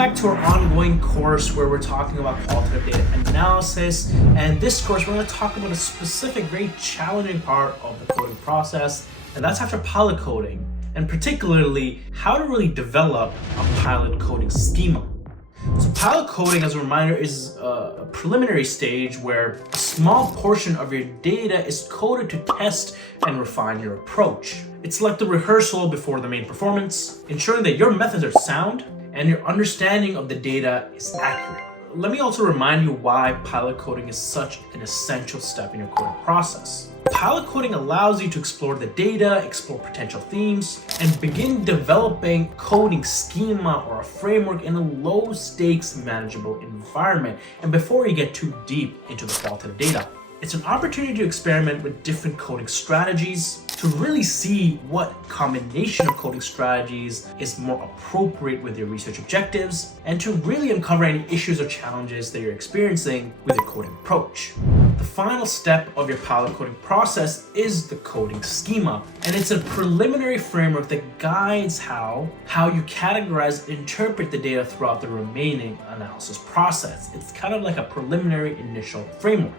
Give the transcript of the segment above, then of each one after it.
back to our ongoing course where we're talking about qualitative data analysis. And this course, we're going to talk about a specific, very challenging part of the coding process, and that's after pilot coding, and particularly how to really develop a pilot coding schema. So pilot coding, as a reminder, is a preliminary stage where a small portion of your data is coded to test and refine your approach. It's like the rehearsal before the main performance, ensuring that your methods are sound and your understanding of the data is accurate. Let me also remind you why pilot coding is such an essential step in your coding process. Pilot coding allows you to explore the data, explore potential themes, and begin developing coding schema or a framework in a low-stakes, manageable environment, and before you get too deep into the qualitative data. It's an opportunity to experiment with different coding strategies, to really see what combination of coding strategies is more appropriate with your research objectives, and to really uncover any issues or challenges that you're experiencing with your coding approach. The final step of your pilot coding process is the coding schema, and it's a preliminary framework that guides how you categorize and interpret the data throughout the remaining analysis process. It's kind of like a preliminary initial framework.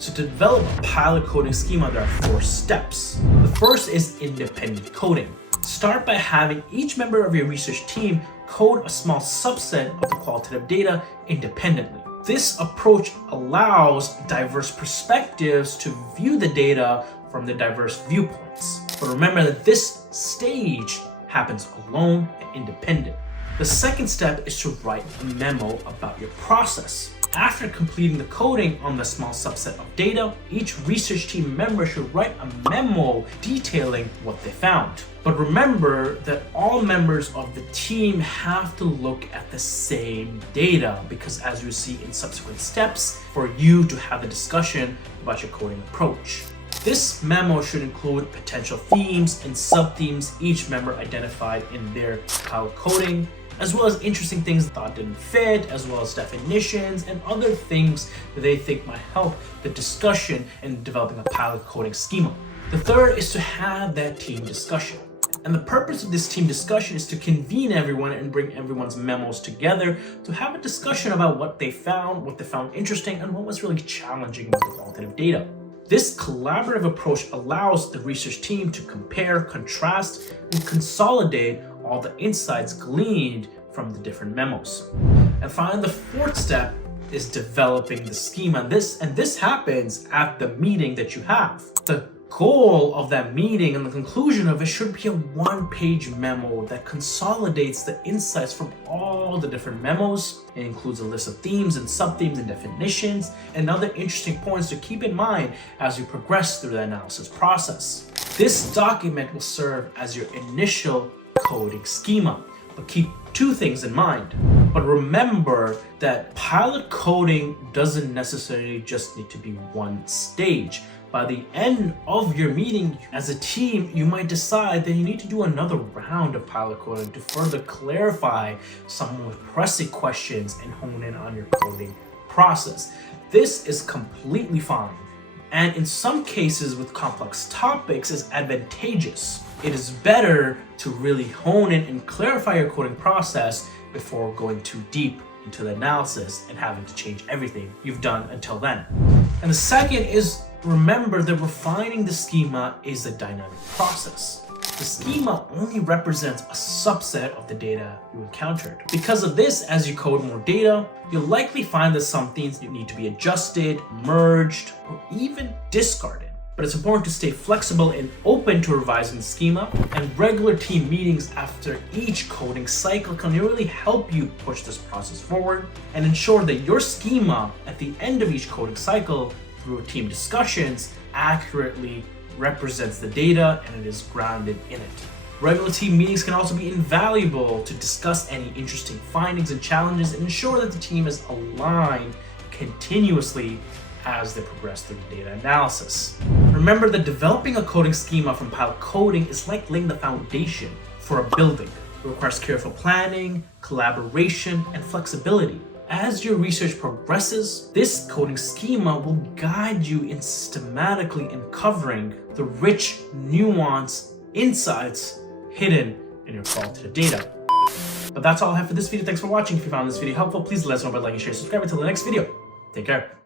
So to develop a pilot coding schema, there are 4 steps. The first is independent coding. Start by having each member of your research team code a small subset of the qualitative data independently. This approach allows diverse perspectives to view the data from the diverse viewpoints. But remember that this stage happens alone and independent. The second step is to write a memo about your process. After completing the coding on the small subset of data, each research team member should write a memo detailing what they found. But remember that all members of the team have to look at the same data, because as you see in subsequent steps, for you to have a discussion about your coding approach. This memo should include potential themes and sub-themes each member identified in their pilot coding, as well as interesting things they thought didn't fit, as well as definitions and other things that they think might help the discussion in developing a pilot coding schema. The third is to have that team discussion. And the purpose of this team discussion is to convene everyone and bring everyone's memos together to have a discussion about what they found interesting, and what was really challenging with the qualitative data. This collaborative approach allows the research team to compare, contrast, and consolidate all the insights gleaned from the different memos. And finally, the fourth step is developing the schema. This happens at the meeting that you have. The goal of that meeting and the conclusion of it should be a 1-page memo that consolidates the insights from all the different memos. It includes a list of themes and sub-themes and definitions and other interesting points to keep in mind as you progress through the analysis process. This document will serve as your initial coding schema, but keep 2 things in mind. But remember that pilot coding doesn't necessarily just need to be one stage. By the end of your meeting as a team, you might decide that you need to do another round of pilot coding to further clarify some more pressing questions and hone in on your coding process. This is completely fine, and in some cases with complex topics is advantageous. It is better to really hone in and clarify your coding process before going too deep into the analysis and having to change everything you've done until then. And the second is, remember that refining the schema is a dynamic process. The schema only represents a subset of the data you encountered. Because of this, as you code more data, you'll likely find that some things need to be adjusted, merged, or even discarded. But it's important to stay flexible and open to revising the schema, and regular team meetings after each coding cycle can really help you push this process forward and ensure that your schema at the end of each coding cycle through team discussions accurately represents the data and it is grounded in it. Regular team meetings can also be invaluable to discuss any interesting findings and challenges and ensure that the team is aligned continuously as they progress through the data analysis. Remember that developing a coding schema from pilot coding is like laying the foundation for a building. It requires careful planning, collaboration, and flexibility. As your research progresses, this coding schema will guide you in systematically uncovering the rich, nuanced insights hidden in your qualitative data. But that's all I have for this video. Thanks for watching. If you found this video helpful, please let us know by liking, share, subscribe. Until the next video, take care.